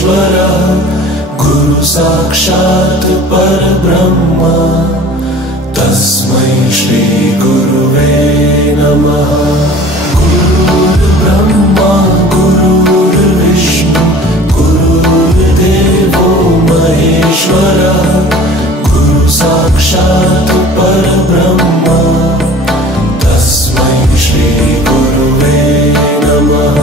महेश्वरः गुरु साक्षात् परब्रह्म तस्मै श्री गुरुवे नमः। गुरुर्ब्रह्मा गुरुर्विष्णु गुरुर्देवो महेश्वरः गुरु साक्षात् परब्रह्म तस्मै श्री गुरुवे नमः।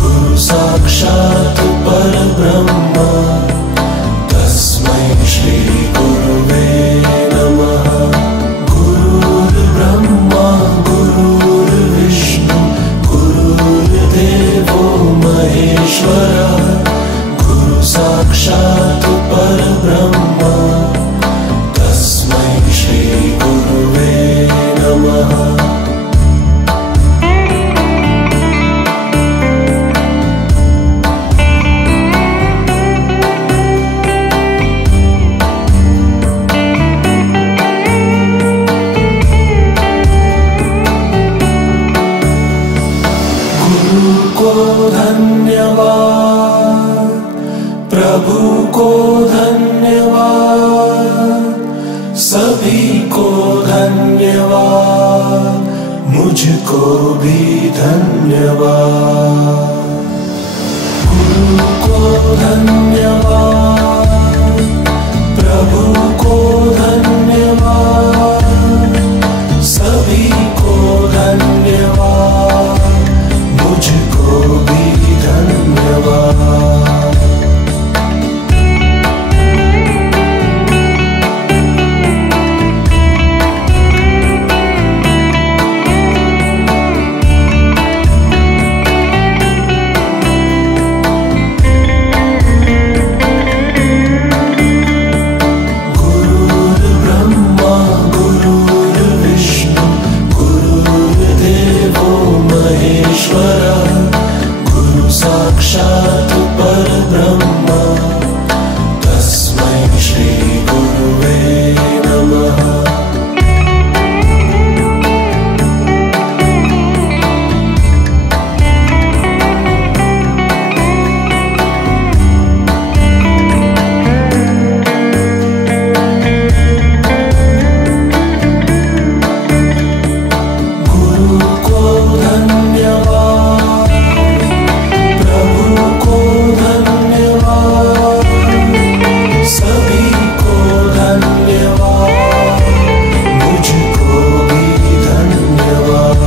गुरु साक्षात् परब्रह्म तस्मै श्री गुरुवे नमः। गुरुर्ब्रह्मा गुरुर्विष्णु गुरुर्देवो महेश्वरः गुरु साक्षात् परब्रह्म तस्मै श्री गुरुवे नमः। को धन्यवाद प्रभु को धन्यवाद सभी को धन्यवाद मुझको भी धन्यवाद। गुरु को धन्यवाद प्रभु को धन्यवाद सभी को धन्यवाद मुझको भी धन्यवाद। गुरुर्ब्रह्मा गुरुर्विष्णु गुरुर्देवो महेश्वरः गुरु साक्षात् परब्रह्म तस्मै श्री गुरुवे नमः। गुरु को धन्यवाद प्रभु को धन्यवाद सभी को धन्यवाद मुझको भी धन्यवाद।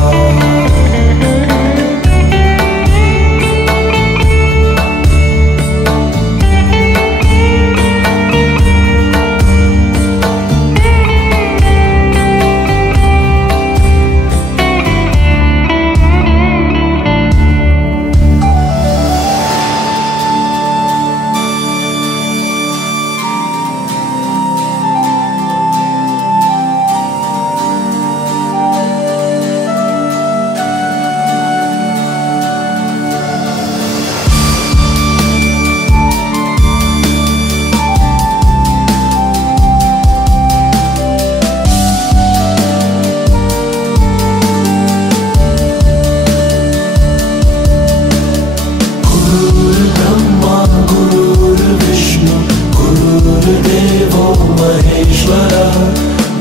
गुरुर्ब्रह्मा गुरुर्विष्णु गुरुर्देवो महेश्वरः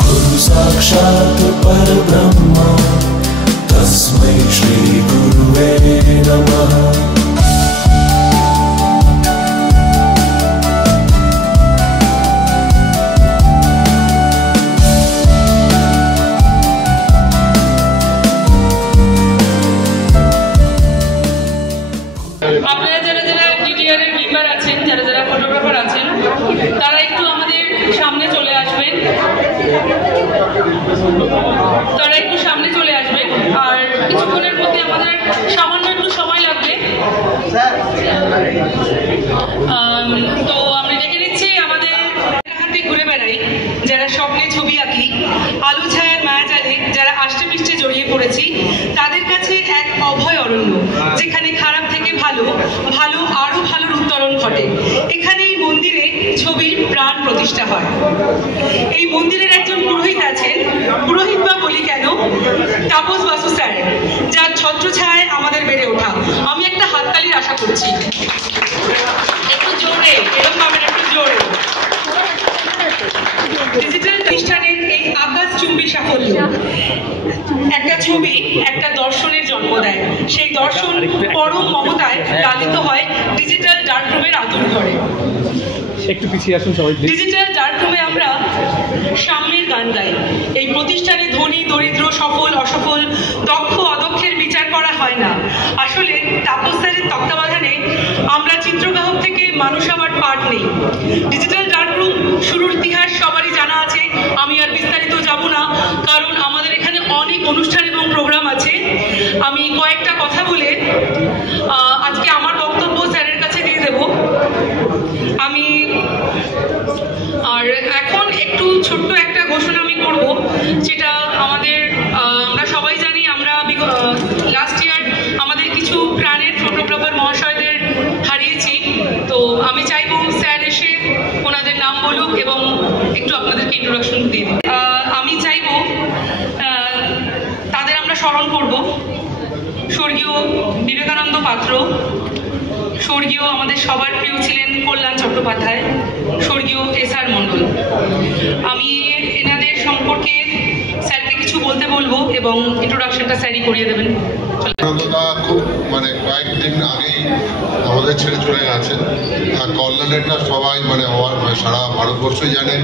गुरु साक्षात् परब्रह्म तस्मै श्री गुरुवे नमः। আপনারা যারা যারা ডিটিআর এর মেম্বার আছেন যারা যারা ফটোগ্রাফার আছেন তারা একটু আমাদের সামনে চলে আসবেন। তারা একটু সামনে চলে আসবেন আর কিছুক্ষণের মধ্যে আমাদের সামান্য একটু সময় লাগবে। তো আমরা ডেকে নিচ্ছি আমাদের হাতে ঘুরে বেড়াই। আরো ভালোর উত্তরণ ঘটে। এখানে এই মন্দিরে ছবির প্রাণ প্রতিষ্ঠা হয়। এই মন্দিরের একজন পুরোহিত আছেন, পুরোহিত বা বলি কেন, তাপস বাসু স্যার, যার ছত্রছায়ায় আমাদের বেড়ে ওঠা। আমি একটা হাততালির আশা করছি, একটু জোরে, এরকম পাবেন একটু জোরে। ডিজিটাল প্রতিষ্ঠানের এই আকাশচুম্বী সাফল্য একটা ছবি, একটা দর্শনের জন্ম দেয়। সেই দর্শন পরম মমতায় লালিত হয় ডিজিটাল ডার্করুমের আতুর ঘরে। একটু পিছিয়ে আসুন সবাই। ডিজিটাল ডার্করুমে আমরা সাম্যের গান গাই। এই প্রতিষ্ঠানে ধনী দরিদ্র, সফল অসফল, দক্ষ অদক্ষের বিচার করা হয় না। আসলে তাপস স্যারের তত্ত্বাবধানে আমরা চিত্রগ্রাহক থেকে মানুষ হওয়ার পাঠ নেই। ডিজিটাল ডার্করুম শুরুর ইতিহাস সবারই জানা আছে, আমি আর বিস্তারিত যাব না, কারণ আমাদের এখানে অনেক অনুষ্ঠান এবং প্রোগ্রাম আছে। আমি কয়েকটা কথা বলে আজকে আমার বক্তব্য স্যারের কাছে দিয়ে দেব। আর এখন একটু ছোট্ট একটা ঘোষণা আমি করব, যেটা আমরা সবাই জানি, আমরা লাস্ট ইয়ার আমাদের কিছু প্রাণের ফটোগ্রাফার মহাশয়দের হারিয়েছি। তো আমি চাইবো স্যার এসে ওনাদের নাম বলুক এবং একটু আপনাদেরকে ইন্ট্রোডাকশন দিই। আমি চাইবো তাদের আমরা স্মরণ করব। স্বর্গীয় বিবেকানন্দ পাত্র, স্বর্গীয় আমাদের সবার প্রিয় ছিলেন কল্যাণ চট্টোপাধ্যায়, স্বর্গীয় এস.আর. মণ্ডল। আমি এনাদের সম্পর্কে স্যারকে কিছু বলতে বলবো এবং ইন্ট্রোডাকশনটা স্যারই করিয়ে দেবেন। খুব কয়েকদিন আগেই আমাদের ছেড়ে চলে গেছে। কল্যাণেরটা সবাই সারা ভারতবর্ষই জানে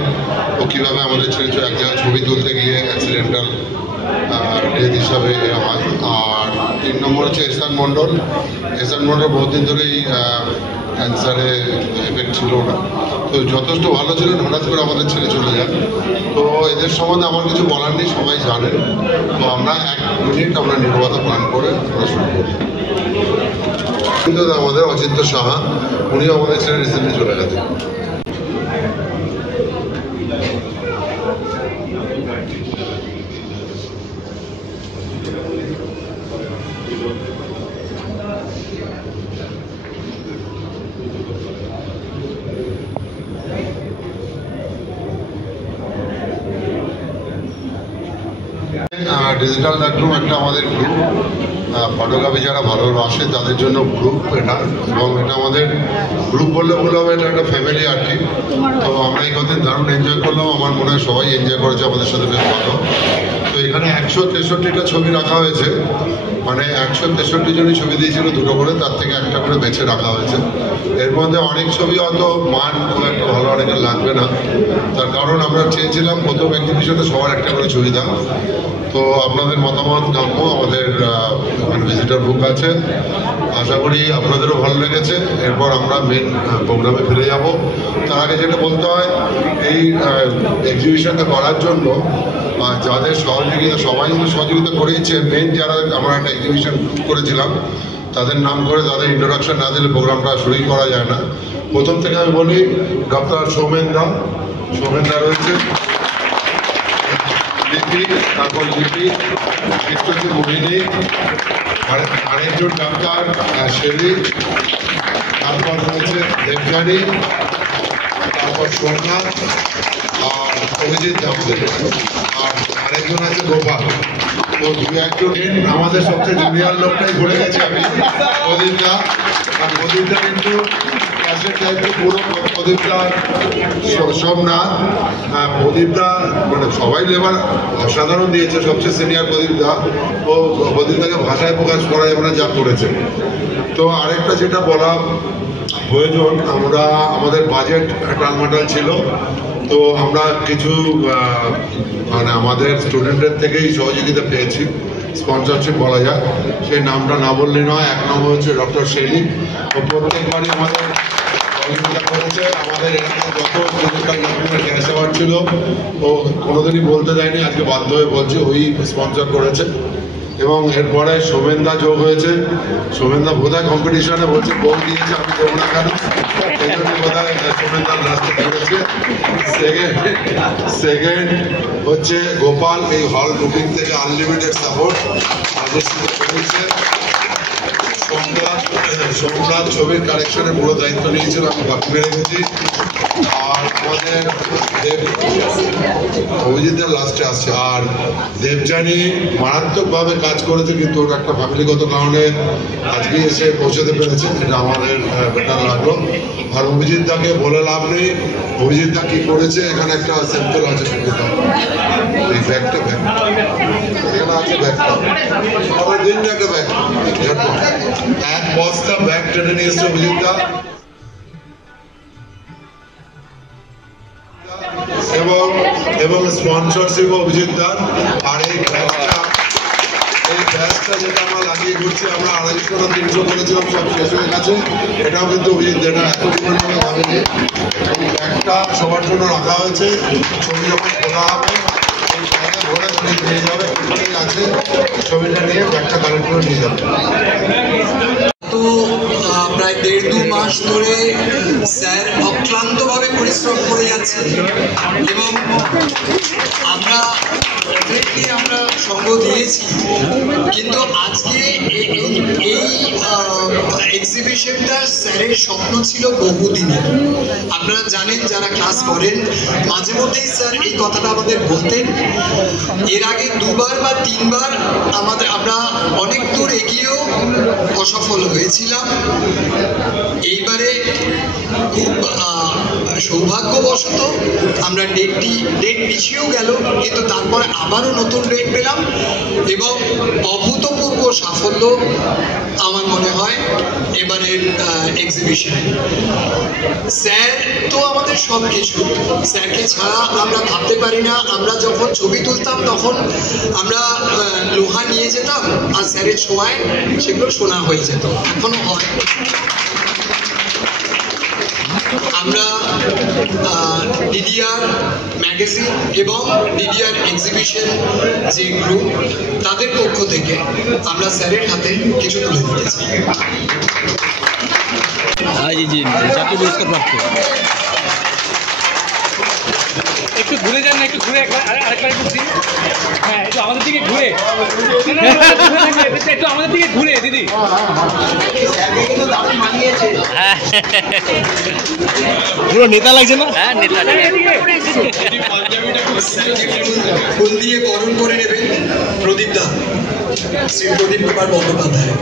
ও কীভাবে আমাদের ছেড়ে এক জায়গায় ছবি তুলতে গিয়ে অ্যাক্সিডেন্টাল ডেথ হিসাবে হয়। আর 3 নম্বর হচ্ছে এস.আর. মণ্ডল। এস.আর. মণ্ডল বহুদিন ধরেই ক্যান্সারে এফেক্ট ছিল না, তো যথেষ্ট ভালো ছিলেন, হঠাৎ করে আমাদের ছেড়ে চলে যান। তো এদের সম্বন্ধে আমার কিছু বলার নেই, সবাই জানেন। তো আমরা 1 মিনিট আমরা নীরবতা পালন করে আমরা শুরু করি। কিন্তু আমাদের অচিন্ত সাহা, উনিও আমাদের ছেড়ে রিসেন্টলি চলে গেছেন। ডিজিটাল ডার্করুম একটা আমাদের গ্রুপ, ফটোগ্রাফি যারা ভালোবাসে তাদের জন্য গ্রুপ এটা, এবং এটা আমাদের গ্রুপ বললে হবে, এটা একটা ফ্যামিলি আর কি। তো আমরা এই কদিন দারুণ এনজয় করলাম, আমার মনে হয় সবাই এনজয় করেছে আমাদের সাথে, বেশ ভালো। তো এখানে 163টা ছবি রাখা হয়েছে, 163 জনই ছবি দিয়েছিল 2টো করে, তার থেকে একটা করে বেছে রাখা হয়েছে। এর মধ্যে অনেক ছবি হয়তো মান খুব একটা ভালো অনেকের লাগবে না, তার কারণ আমরা চেয়েছিলাম প্রথম এক্সিবিশনে সবার একটা করে ছবি দাও। তো আপনাদের মতামত কাম্য, আমাদের ভিজিটর বুক আছে, আশা করি আপনাদেরও ভালো লেগেছে। এরপর আমরা মেন প্রোগ্রামে ফিরে যাব। তার আগে যেটা বলতে হয়, এই এক্সিবিশনটা করার জন্য যাদের সহযোগিতা, সবাই কিন্তু সহযোগিতা করেইছে। মেন যারা আমরা একটা এক্সিবিশন করেছিলাম তাদের নাম করে তাদের ইন্ট্রোডাকশন না দিলে প্রোগ্রামটা শুরুই করা যায় না। প্রথম থেকে আমি বলি, ডক্টর সৌমেন দা রয়েছে, লিপি, তারপর লিপি, চিত্রজি মোহিনী, আরেকজন ডাক্তার শেরি, তারপর রয়েছে দেবযানী, তারপর সোমনাথ, আর অভিজিৎ আমাদের, আর আরেকজন আছে গোপাল। তো 2-1জন আমাদের সবচেয়ে জুনিয়র লোকটাই ভুলে গেছি আমি, প্রদীপদা। আর প্রদীপদা কিন্তু ক্লাসের দায়িত্ব পুরো প্রদীপদা, সোমনাথ, প্রদীপদা, সবাই লেবার অসাধারণ দিয়েছে। সবচেয়ে সিনিয়র প্রদীপদা, ও প্রদীপদাকে ভাষায় প্রকাশ করা যাবে না যা করেছে। তো আরেকটা যেটা বলা প্রয়োজন, আমাদের বাজেট টালমাটাল ছিল, তো আমরা কিছু আমাদের স্টুডেন্টদের থেকেই সহযোগিতা পেয়েছি, স্পন্সরশিপ বলা যায়। সেই নামটা না বললে নয়। 1 নম্বর হচ্ছে ডক্টর শেলি, ও প্রত্যেকবারই আমাদের সহযোগিতা করেছে। আমাদের এলাকায় যত ডিজিটাল ডার্করুমের ক্যাশ অ্যাওয়ার্ড ছিল ও কোনোদিনই বলতে দেয়নি, আজকে বাধ্য হয়ে বলছি, ওই স্পন্সর করেছে। এবং এরপরে সোমেনদা যোগ হয়েছে। সোমেনদা বোধহয় কম্পিটিশনে বলছে বউ দিয়েছে, আমি দেবো না কেন, এই জন্য বোধহয় সোমেনদা লাস্টে করেছে। সেকেন্ড হচ্ছে গোপাল, এই হল বুকিং থেকে আনলিমিটেড সাপোর্ট করেছে। সোমনাথ ছবির কালেকশনের পুরো দায়িত্ব নিয়েছিল, আমি বাকি মেরে গেছি। আর আমাদের অভিজিৎদের লাস্টে আসছে। আর দেবযানী মারাত্মকভাবে কাজ করেছে, কিন্তু ওর একটা ফ্যামিলিগত কারণে আজকে এসে পৌঁছাতে পেরেছে, এটা আমাদের বেটার লাগলো। আর অভিজিৎ দাকে বলে লাভ নেই, অভিজিৎ দা কি করেছে। এখানে একটা স্যাম্পল আছে, এই ব্যাগটা এখানে আছে, ব্যাগটা আবার দিন না একটা ব্যাগ, এক বস্তা ব্যাগ টেনে নিয়ে এসছে অভিজিৎ দা, এবং স্পন্সরশিপ অভিজিৎ দার। আর এই ব্যাগটা যেটা আমরা লাগিয়ে ঘুরছি, আমরা 250 না 300 করেছিলাম, সব শেষ হয়ে গেছে। এটাও কিন্তু অভিজিৎ এটা এত পরিমাণে ভাবেনি। এই ব্যাগটা সবার জন্য রাখা হয়েছে, ছবি যখন খোলা হবে এই ব্যাগে ভরে নিয়ে যাবে, আছে ছবিটা নিয়ে ব্যাগটা কালেক্ট করে নিয়ে যাবে। তো প্রায় 1.5-2 মাস ধরে স্যার অক্লান্তভাবে পরিশ্রম করে যাচ্ছে এবং আমরা সঙ্গ দিয়েছি, কিন্তু আজকে এই এক্সিবিশনটা স্যারের স্বপ্ন ছিল বহুদিনের। আপনারা জানেন, যারা ক্লাস করেন, মাঝে মধ্যেই স্যার এই কথাটা আমাদের বলতেন। এর আগে 2বার বা 3বার আমরা অনেক দূর এগিয়েও অসফল হয়েছিলাম। এইবারে খুব সৌভাগ্যবশত আমরা ডেট পিছিয়েও গেল, কিন্তু তারপরে আবারও নতুন ডেট পেলাম এবং অভূতপূর্ব সাফল্য আমার মনে হয় এবারের এক্সিবিশনে। স্যার তো আমাদের সব কিছু, স্যারকে ছাড়া আমরা ভাবতে পারি না। আমরা যখন ছবি তুলতাম তখন আমরা লোহা নিয়ে যেতাম, আর স্যারের ছোঁয়ায় সেগুলো সোনা হয়ে যেত, এখনো হয়। আমরা ডিডিআর ম্যাগাজিন এবং ডিডিআর এক্সিবিশন যে গ্রুপ, তাদের পক্ষ থেকে আমরা স্যারের হাতে কিছু তুলে দিতে চাই। জাতীয় পুরস্কার প্রাপ্ত। একটু ঘুরে যান না, একটু ঘুরে আরেকবার একটু দিন। হ্যাঁ, একটু আমাদের দিকে ঘুরে, একটু আমাদের দিকে ঘুরে দিদি। পুরো নেতা লাগছে না? হ্যাঁ, নেতা। ফুল দিয়ে বরণ করে নেবেন প্রদীপ দা, শ্রী প্রদীপ কুমার বন্দ্যোপাধ্যায়।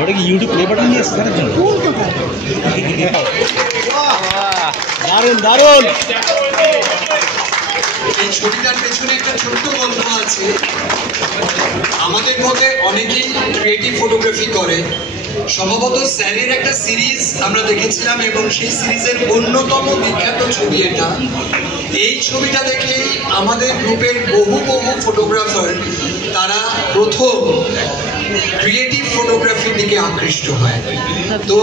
ওটা কি ইউটিউব প্লে বাটন নিয়ে এসছে? দারুণ দারুণ। এই ছবিটার পেছনে একটা ছোট্ট গল্প আছে। আমাদের মধ্যে অনেকেই ক্রিয়েটিভ ফটোগ্রাফি করে। সম্ভবত স্যারের একটা সিরিজ আমরা দেখেছিলাম এবং সেই সিরিজের অন্যতম বিখ্যাত ছবি এটা। এই ছবিটা দেখে আমাদের গ্রুপের বহু ফটোগ্রাফার তারা প্রথম ক্রিয়েটিভ ফটোগ্রাফির দিকে আকৃষ্ট হয়। তো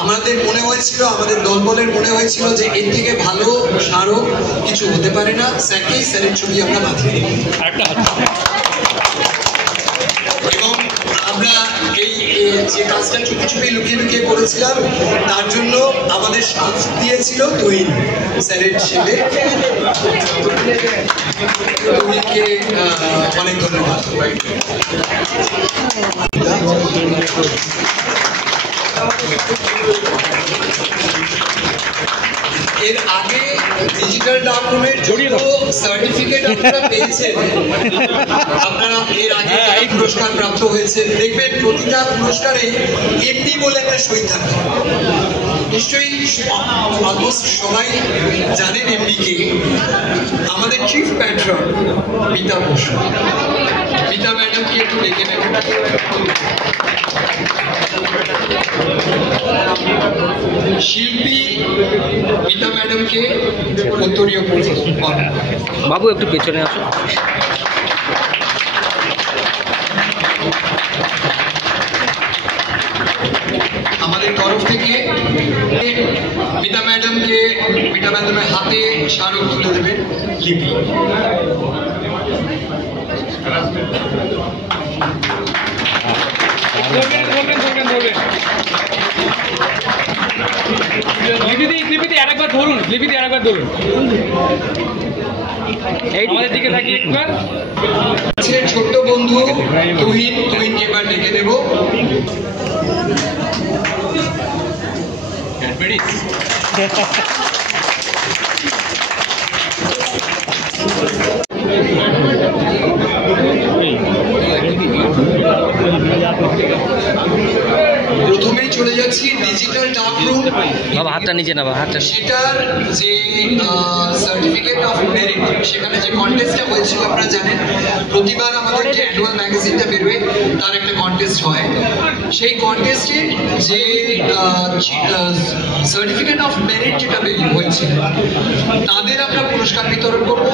আমাদের মনে হয়েছিল, আমাদের দলবলের মনে হয়েছিল যে এর থেকে ভালো স্মারক কিছু হতে পারে না। স্যারের ছবি আমরা বাঁধিয়ে দিই এবং আমরা এই যে কাজটা চুপি চুপি লুকিয়ে করেছিলাম, তার জন্য আমাদের সাথ দিয়েছিল তুহিন, স্যারের ছেলে। তুহিনকে অনেক ধন্যবাদ। এর আগে ডিজিটাল ডকুমেন্ট জড়িয়ে সার্টিফিকেট আপনারা পেয়েছেন, আপনারা এর আগে পুরস্কার প্রাপ্ত হয়েছে। দেখবেন প্রতিটা পুরস্কারে এমপি বলে একটা সই থাকে। নিশ্চয়ই অলমোস্ট সবাই জানেন এমপিকে। আমাদের চিফ প্যাট্রন মিতা বসু, মিতা ম্যাডামকে একটু ডেকে নেবেন। শিল্পী মিতা ম্যাডামকে উত্তরীয় বাবু একটু পেছনে আসো। আমাদের তরফ থেকে মিতা ম্যাডামের হাতে স্মারক তুলে দেবেন লিপি। আরেকবার ধরুন, লিপিতে আরেকবার ধরুন। আমাদের দিকে থাকি একবার। ছোট্ট বন্ধু তুহিনকে এবার ডেকে দেব। ডায়াবেটিস প্রথমেই চলে যাচ্ছি ডিজিটাল ডার্ক রুম। বাবা হাতটা নিচে না, বাবা হাতটা। সেটার যে সার্টিফিকেট অফ মেরিট, সেখানে যে কন্টেস্টটা হয়েছিল আপনারা জানেন, প্রতিবার আমাদের যে অ্যানুয়াল ম্যাগাজিনটা বেরোয় তার একটা কন্টেস্ট হয়। সেই কন্টেস্টে যে সার্টিফিকেট অফ মেরিট যেটা হয়েছিল, তাদের আমরা পুরস্কার বিতরণ করব।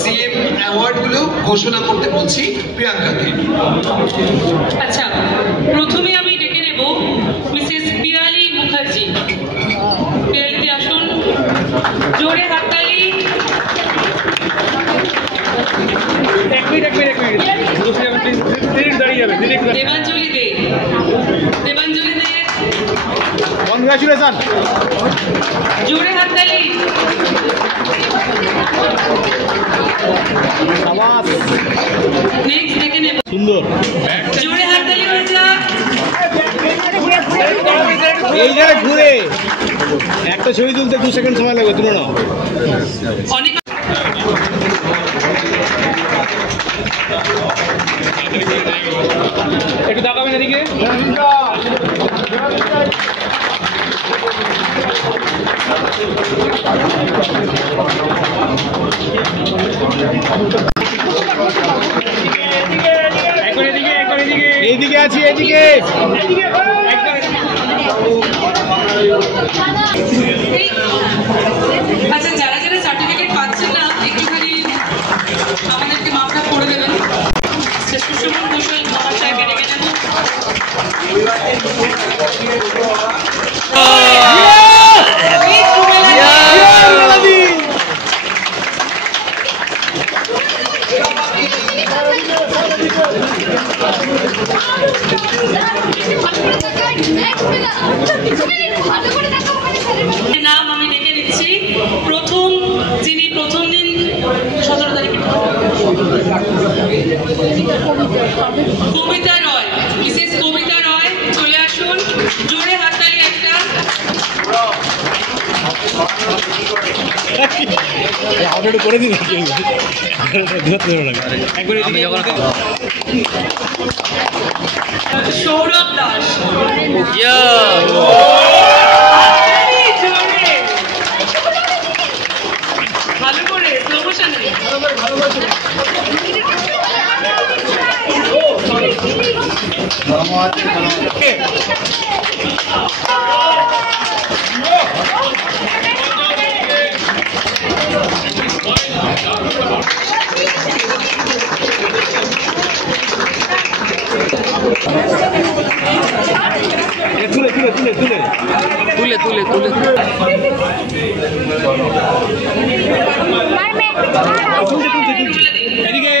সিএম অ্যাওয়ার্ডগুলো ঘোষণা করতে বলছি প্রিয়াঙ্কাকে। আচ্ছা, প্রথমে আমি ডেকে নেব মিসেস পিয়ালি মুখার্জি। পিয়ালিতে আসুন, জোরে হাততালি। দেবাঞ্জলি দে, দেবাঞ্জলি দে, কনগ্রাচুলেশন। জোরে হাততালি। নেক্সট ডেকে নেব, সুন্দর। জোরে হাততালি হয়ে যা। এই জায়গায় ঘুরে একটা ছবি তুলতে 2 সেকেন্ড সময় লাগবে, তুলে নাও। অনেক একটু তাকাবেন এদিকে। এইদিকে আছি, এদিকে। আচ্ছা, যারা যারা সার্টিফিকেট পাচ্ছেন না, একটুখানি আমাদেরকে মাপটা করে দেবেন। সুশোভন ঘোষাল মহাশয়কে ডেকে নেব। নাম আমি ডেকে নিচ্ছি। প্রথম যিনি প্রথম দিন 17 তারিখে কবিতা রয়, মিসেস কবিতা রয় চলে আসুন, জোরে হাততালি একটা। আপনি করে দিন। সৌরভ দাস, ভালো করে স্লো মোশনে। তুলে তুলে তুলে তুলে তুলে তুলে তুলে এদিকে।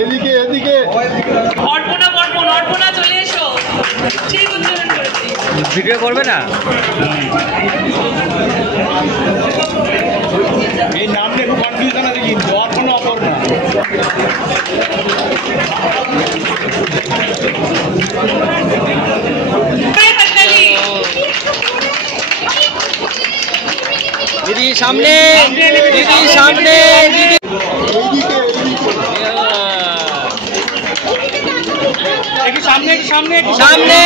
এদিকে এদিকে। অর্পণা বর্মন, অর্পণা চলে এসো। ঠিক উচ্চারণ করেছি। ভিডিও করবে না? এই নামটা একটু কনফিউশন আছে কিন্তু, অর্পণা অপর্ণা। দিদি সামনে, দিদি সামনে, দিদি একটু সামনে, একটু সামনে, একটু সামনে।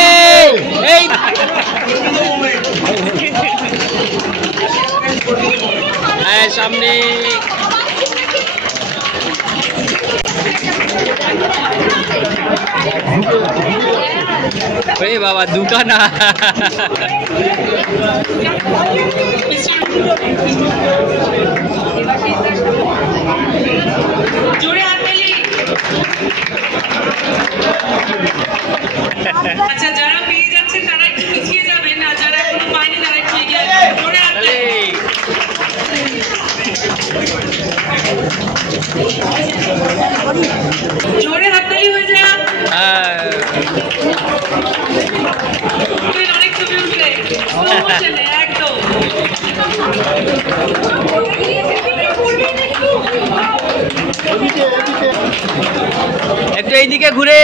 এই সামনে। ওরে বাবা, দুখানা। জোরে হাততালি। আচ্ছা, যারা পেয়ে যাচ্ছেন তারা একটু পিছিয়ে যাবেন, আর যারা এখনো পায়নি তারা একটু এগিয়ে আসবেন। জোরে হাততালি। প্রমোশনে একদম। একটু এইদিকে ঘুরে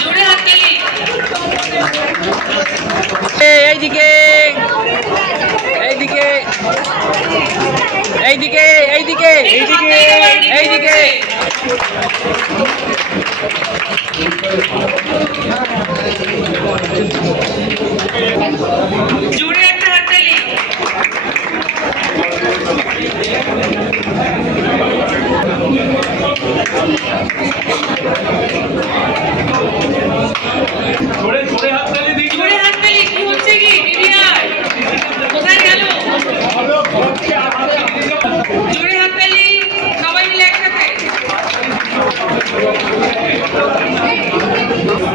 জোরে হাততালি। এইদিকে এইদিকে এইদিকে এইদিকে এইদিকে এইদিকে জোরে একটা হাততালি। জোরে হাততালি। কি হচ্ছে কি দিদিয়ার? কোথায় গেল? জোরে হাততালি সবাই মিলে একসাথে।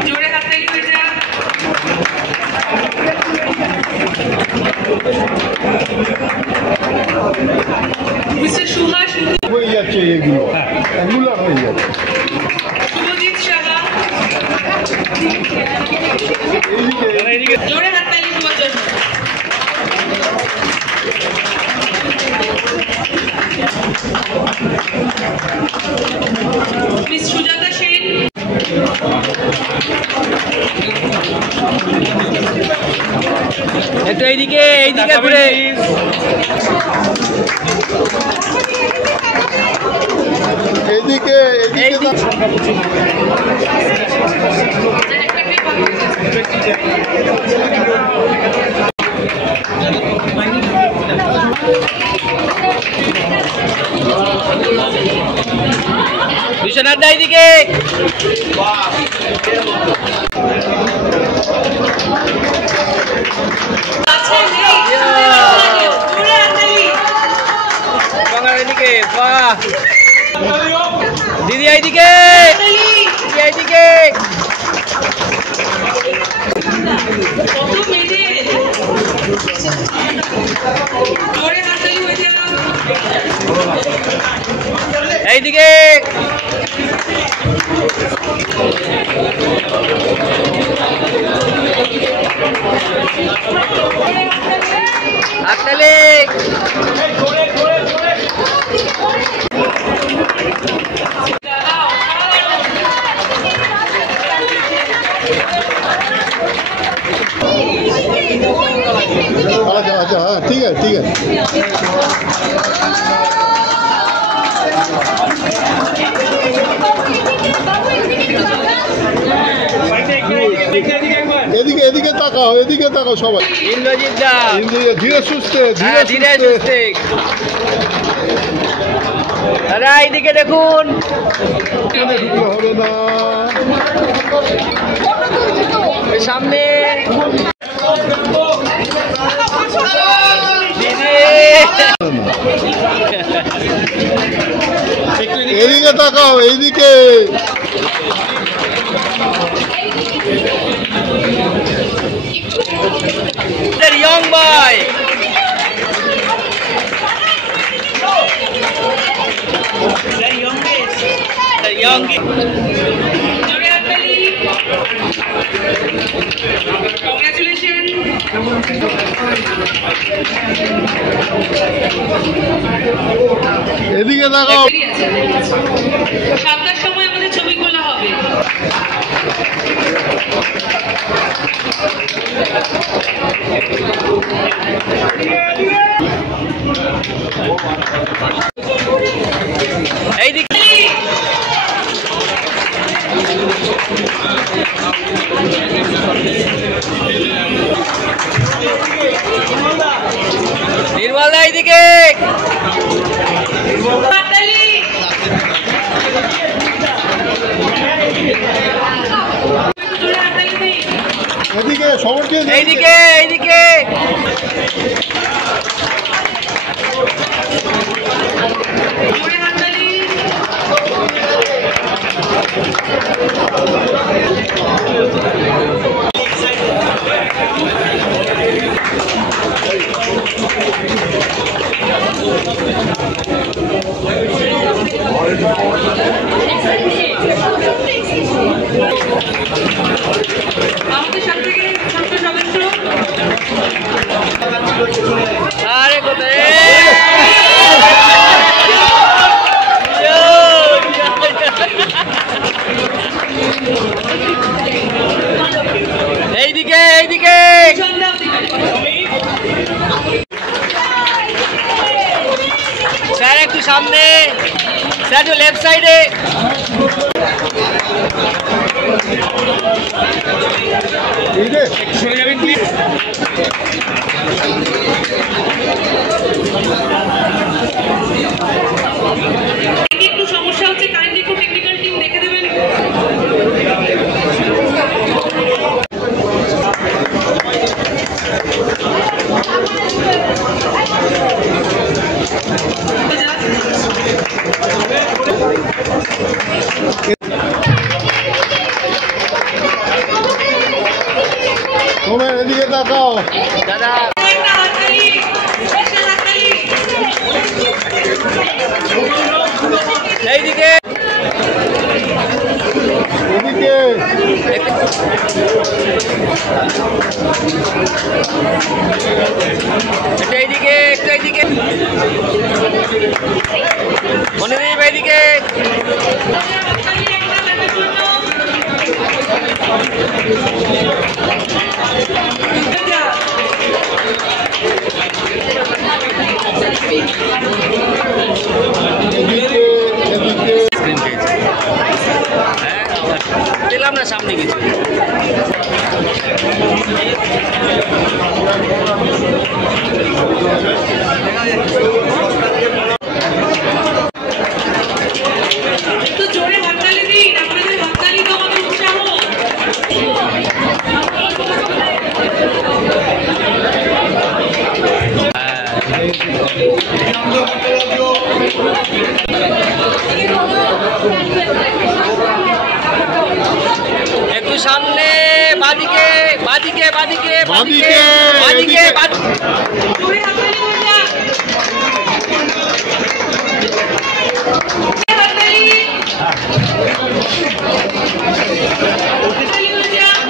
জোরে হাততালি হয়ে যা। মিস্টার সুহাস হয়ে যাচ্ছে এগুলো এগুলো হয়ে যাচ্ছে শুভজিৎ সাহা। এইদিকে জোরে হাততালি সবার জন্য। মিস সুজাতা সেন। একটু এইদিকে এইদিকে ঘুরে এদিকে এদিকে বিশ্বনাথ দা এইদিকে এইদিকে বাহ দিদি এইদিকে দিদি এইদিকে কত মেডেল। জোরে হাততালি হয়ে যা। এইদিকে হাততালি আচ্ছা আচ্ছা হ্যাঁ ঠিক আছে ঠিক আছে এদিকে এদিকে তাকাও সবাই ইন্দ্রজিৎ দা ধীরে সুস্থে হ্যাঁ ধীরে সুস্থে দাদা এইদিকে দেখুন ঢুকলে হবে না সামনে এদিকে তাকাও এইদিকে ইয়ং বয় জোরে হাততালি। কংগ্রাচুলেশন। এদিকে তাকাও 7টার সময় আমাদের ছবিগুলো হবে। এইদিকে নির্মল দা এইদিকে হাততালি। জোরে হাততালি দিই। এদিকে সবাইকে এইদিকে এইদিকে জোরে হাততালি। একটু সামনে, স্যার একটু লেফট সাইডে। সরে যাবেন প্লিজ। একটু সমস্যা হচ্ছে, কাইন্ডলি একটু টেকনিক্যাল টিম দেখে দেবেন। তোমার এদিকে তাকাও দাদা একটা হাততালি, একটা হাততালি। এইদিকে এদিকে এইদিকে একটু এইদিকে মনে নেই এইদিকে। হাততালি একটা ম্যামের জন্য। এদিকে এদিকে স্ক্রিন পেজ হ্যাঁ দিলাম না সামনে কিছু। একটু জোরে হাততালি দিন, আপনাদের হাততালি তো আমাদের উৎসাহ। একটু সামনে, বাদিকে বাদিকে বাদিকে বাদিকে বাদিকে, বাদিকে জোরে হাততালি হয়ে যাক। হাততালি। হাততালি হয়ে যাক।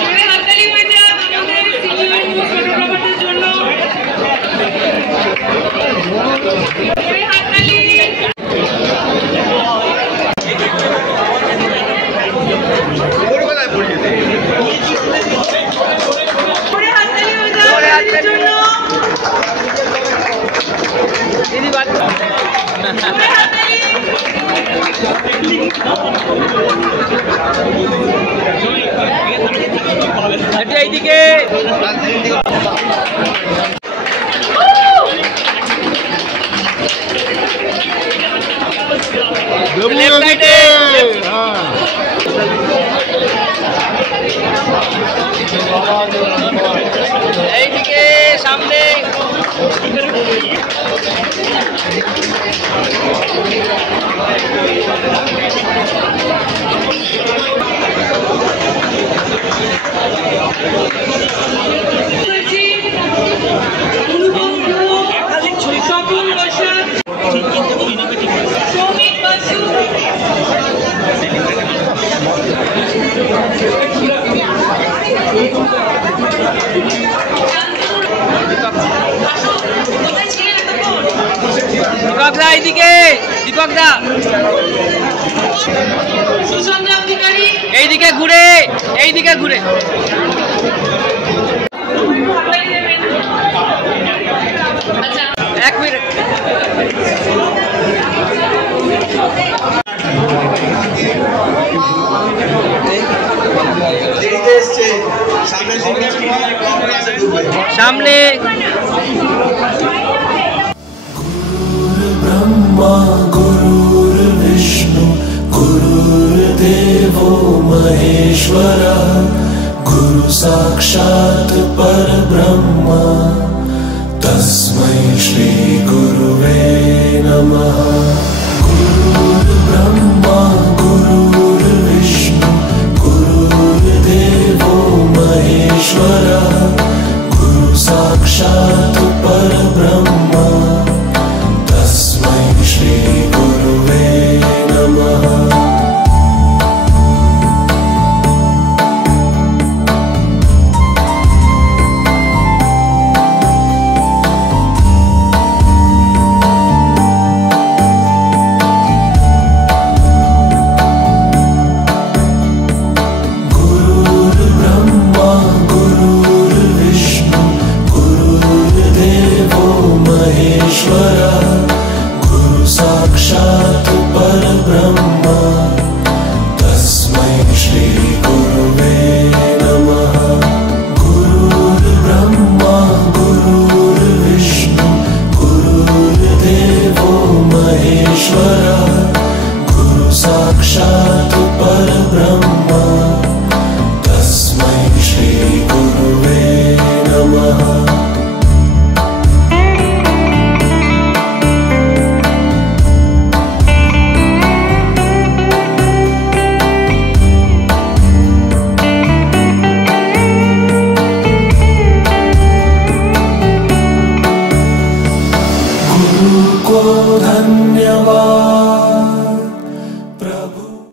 জোরে হাততালি হয়ে যাক আমাদের সিনিয়র ফটোগ্রাফারদের জন্য। জোরে হাততালি। জোরে হাততালি হয়ে যাক আমাদের জন্য। দিদি বাদ জোরে হাততালি। একটু এইদিকে দেবু Left side এদিকে এ। হ্যাঁ এইদিকে সামনে স্বপন বসাক, সৌমিক বাসু, কোথায় ছিলেন এতক্ষণ? দীপক দা এইদিকে, দীপক দা সুসন্ধ্যা অধিকারী, এইদিকে ঘুরে, এইদিকে ঘুরে হাততালি দেবেন। আচ্ছা, 1 মিনিট। সামনে ब्रह्मा गुरुर्विष्णु गुरुर्देवो महेश्वरः गुरु साक्षात् परब्रह्म तस्मै श्री गुरुवे नमः।